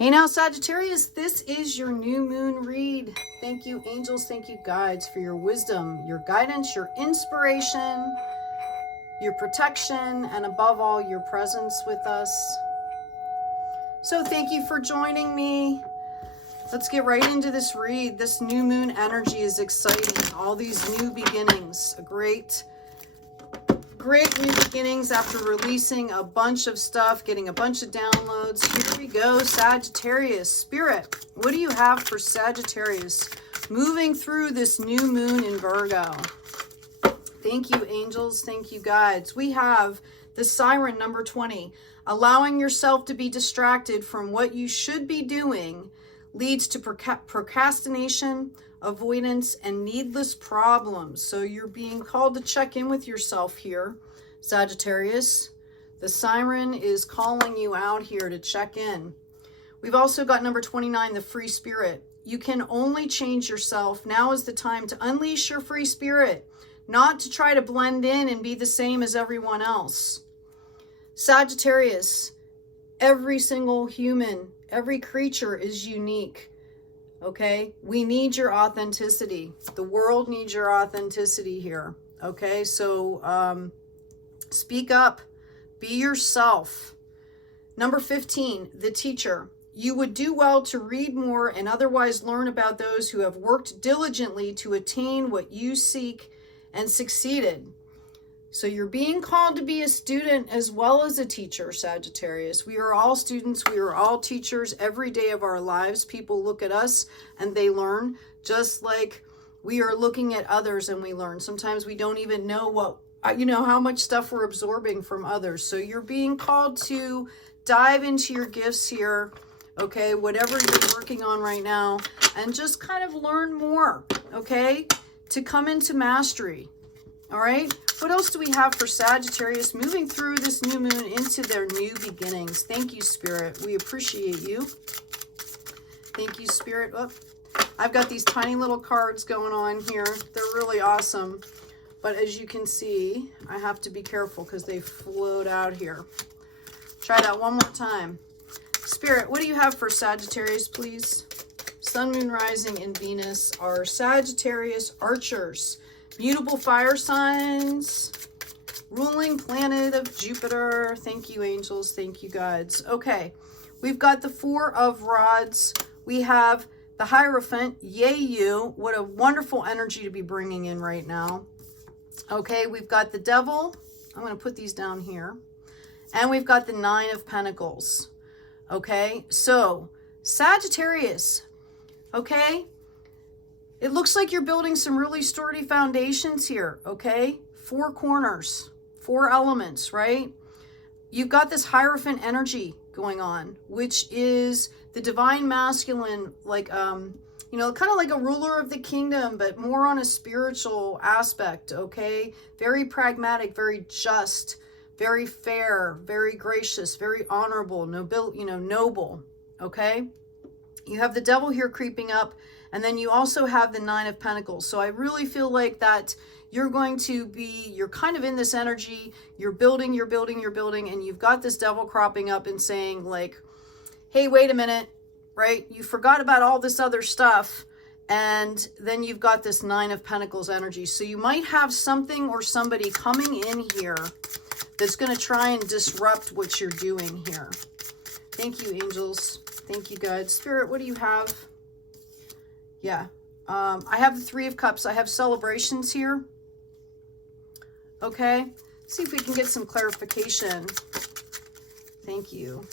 Hey now, Sagittarius, this is your new moon read. Thank you, angels. Thank you, guides, for your wisdom, your guidance, your inspiration, your protection, and above all, your presence with us. So thank you for joining me. Let's get right into this read. This new moon energy is exciting. All these new beginnings, great new beginnings after releasing a bunch of stuff, getting a bunch of downloads. Here we go, Sagittarius. Spirit, what do you have for Sagittarius moving through this new moon in Virgo? Thank you, angels. Thank you, guides. We have the Siren, number 20. Allowing yourself to be distracted from what you should be doing leads to procrastination, avoidance, and needless problems. So you're being called to check in with yourself here, Sagittarius. The Siren is calling you out here to check in. We've also got number 29, the Free Spirit. You can only change yourself. Now is the time to unleash your free spirit, not to try to blend in and be the same as everyone else. Sagittarius, every single human, every creature is unique. Okay, we need your authenticity. The world needs your authenticity here. Okay, so speak up, be yourself. Number 15, the Teacher. You would do well to read more and otherwise learn about those who have worked diligently to attain what you seek and succeeded. So you're being called to be a student as well as a teacher, Sagittarius. We are all students. We are all teachers every day of our lives. People look at us and they learn, just like we are looking at others and we learn. Sometimes we don't even know how much stuff we're absorbing from others. So you're being called to dive into your gifts here, okay, whatever you're working on right now, and just kind of learn more, okay, to come into mastery. All right, what else do we have for Sagittarius moving through this new moon into their new beginnings? Thank you, Spirit. We appreciate you. Thank you, Spirit. Oh, I've got these tiny little cards going on here. They're really awesome. But as you can see, I have to be careful because they float out here. Try that one more time. Spirit, what do you have for Sagittarius, please? Sun, Moon, Rising, and Venus are Sagittarius archers. Mutable fire signs, ruling planet of Jupiter. Thank you, angels. Thank you, guides. Okay, we've got the Four of Rods. We have the Hierophant. Yay, you. What a wonderful energy to be bringing in right now. Okay, we've got the Devil. I'm going to put these down here. And we've got the Nine of Pentacles. Okay, so Sagittarius. Okay. It looks like you're building some really sturdy foundations here, okay? 4 corners, 4 elements, right? You've got this Hierophant energy going on, which is the divine masculine, like, kind of like a ruler of the kingdom, but more on a spiritual aspect, okay? Very pragmatic, very just, very fair, very gracious, very honorable, noble, okay? You have the Devil here creeping up. And then you also have the Nine of Pentacles. So I really feel like that you're kind of in this energy, you're building, and you've got this Devil cropping up and saying like, hey, wait a minute, right? You forgot about all this other stuff. And then you've got this Nine of Pentacles energy. So you might have something or somebody coming in here that's going to try and disrupt what you're doing here. Thank you, angels. Thank you, guides. Spirit, what do you have? Yeah, I have the Three of Cups. I have celebrations here. Okay, let's see if we can get some clarification. Thank you.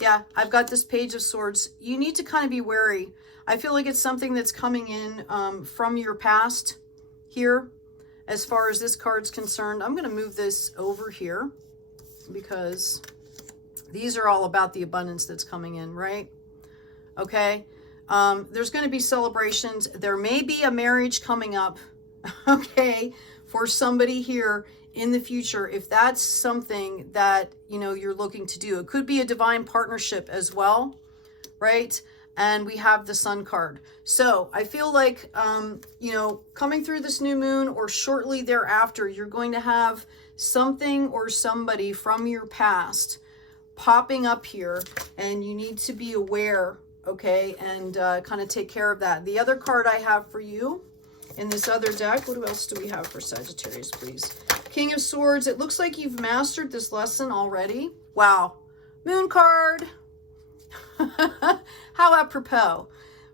Yeah, I've got this Page of Swords. You need to kind of be wary. I feel like it's something that's coming in from your past here as far as this card's concerned. I'm going to move this over here because these are all about the abundance that's coming in, right? Okay. There's going to be celebrations. There may be a marriage coming up, okay, for somebody here in the future. If that's something that, you're looking to do. It could be a divine partnership as well, right? And we have the Sun card. So I feel like, coming through this new moon or shortly thereafter, you're going to have something or somebody from your past popping up here, and you need to be aware, okay, and kind of take care of that. The other card I have for you in this other deck, what else do we have for Sagittarius, please? King of Swords. It looks like you've mastered this lesson already. Wow. Moon card. How apropos,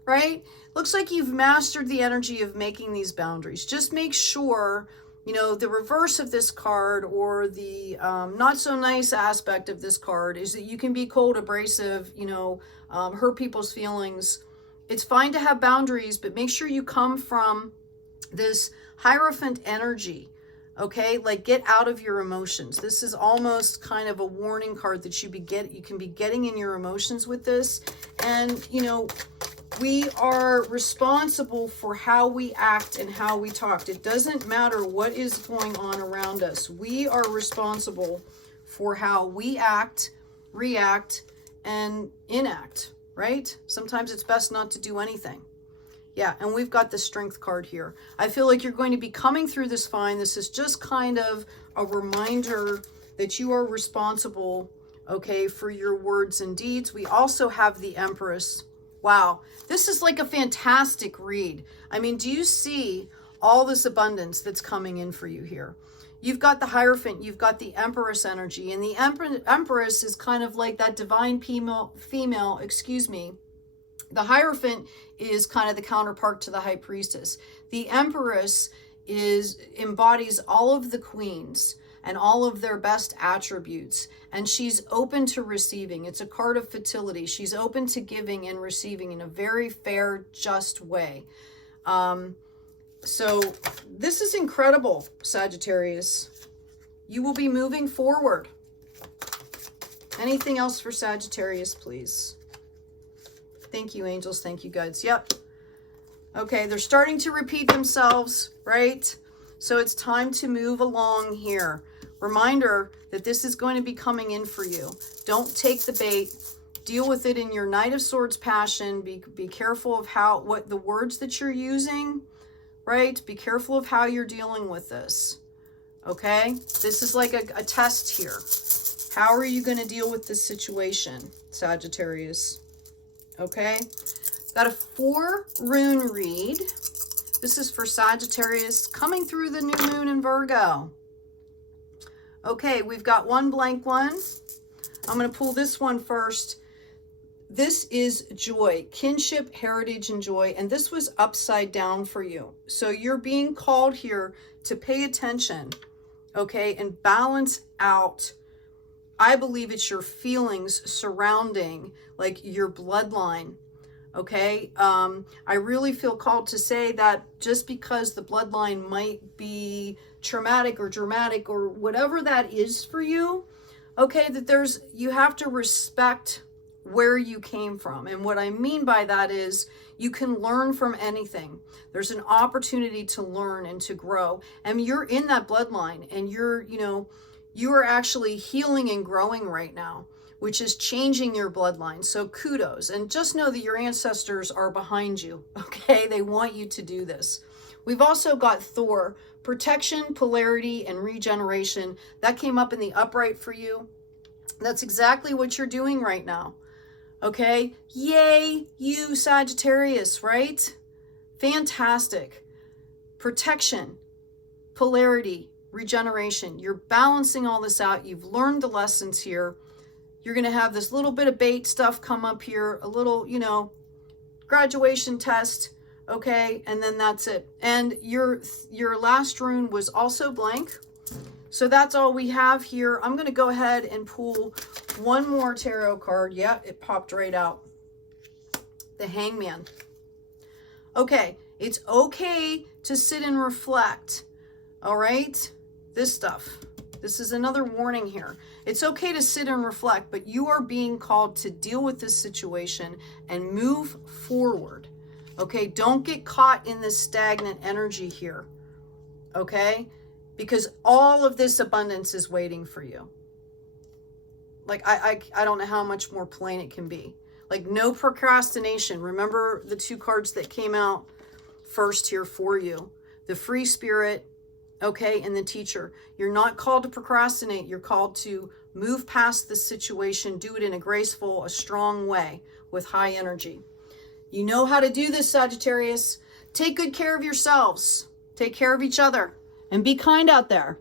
right? Looks like you've mastered the energy of making these boundaries. Just make sure, you know, the reverse of this card, or the not so nice aspect of this card, is that you can be cold, abrasive, you know, hurt people's feelings. It's fine to have boundaries, but make sure you come from this Hierophant energy, okay? Like, get out of your emotions. This is almost kind of a warning card that you can be getting in your emotions with this. And, you know, we are responsible for how we act and how we talk. It doesn't matter what is going on around us. We are responsible for how we act, react, and enact, right? Sometimes it's best not to do anything. Yeah, and we've got the Strength card here. I feel like you're going to be coming through this fine. This is just kind of a reminder that you are responsible, okay, for your words and deeds. We also have the Empress. Wow, this is like a fantastic read. I mean, do you see all this abundance that's coming in for you here? You've got the Hierophant, you've got the Empress energy, and the Empress is kind of like that divine female, The Hierophant is kind of the counterpart to the High Priestess. The Empress embodies all of the queens and all of their best attributes, and she's open to receiving. It's a card of fertility. She's open to giving and receiving in a very fair, just way. So this is incredible, Sagittarius. You will be moving forward. Anything else for Sagittarius, please? Thank you, angels. Thank you, guides. Yep. Okay, they're starting to repeat themselves, right? So it's time to move along here. Reminder that this is going to be coming in for you. Don't take the bait. Deal with it in your Knight of Swords passion. Be careful of what the words that you're using, right? Be careful of how you're dealing with this, okay? This is like a test here. How are you going to deal with this situation, Sagittarius? Okay, got a 4 rune read. This is for Sagittarius coming through the new moon in Virgo. Okay, we've got one blank one. I'm going to pull this one first. This is joy, kinship, heritage, and joy. And this was upside down for you. So you're being called here to pay attention, okay, and balance out. I believe it's your feelings surrounding, like, your bloodline, okay? I really feel called to say that just because the bloodline might be traumatic or dramatic or whatever that is for you, okay, that you have to respect where you came from. And what I mean by that is you can learn from anything. There's an opportunity to learn and to grow. And you're in that bloodline, and you are actually healing and growing right now, which is changing your bloodline. So kudos. And just know that your ancestors are behind you, okay? They want you to do this. We've also got Thor, protection, polarity, and regeneration. That came up in the upright for you. That's exactly what you're doing right now, okay? Yay, you Sagittarius, right? Fantastic. Protection, polarity, regeneration. You're balancing all this out. You've learned the lessons here. You're going to have this little bit of bait stuff come up here, a little, graduation test, okay? And then that's it. And your last rune was also blank. So that's all we have here. I'm going to go ahead and pull one more tarot card. Yeah, it popped right out. The Hangman. Okay, it's okay to sit and reflect. All right, this stuff. This is another warning here. It's okay to sit and reflect, but you are being called to deal with this situation and move forward. Okay, don't get caught in this stagnant energy here. Okay, because all of this abundance is waiting for you. Like, I don't know how much more plain it can be. Like, no procrastination. Remember the two cards that came out first here for you. The Free Spirit okay, and the teacher. You're not called to procrastinate. You're called to move past the situation, do it in a graceful, a strong way with high energy. You know how to do this, Sagittarius. Take good care of yourselves. Take care of each other. And be kind out there.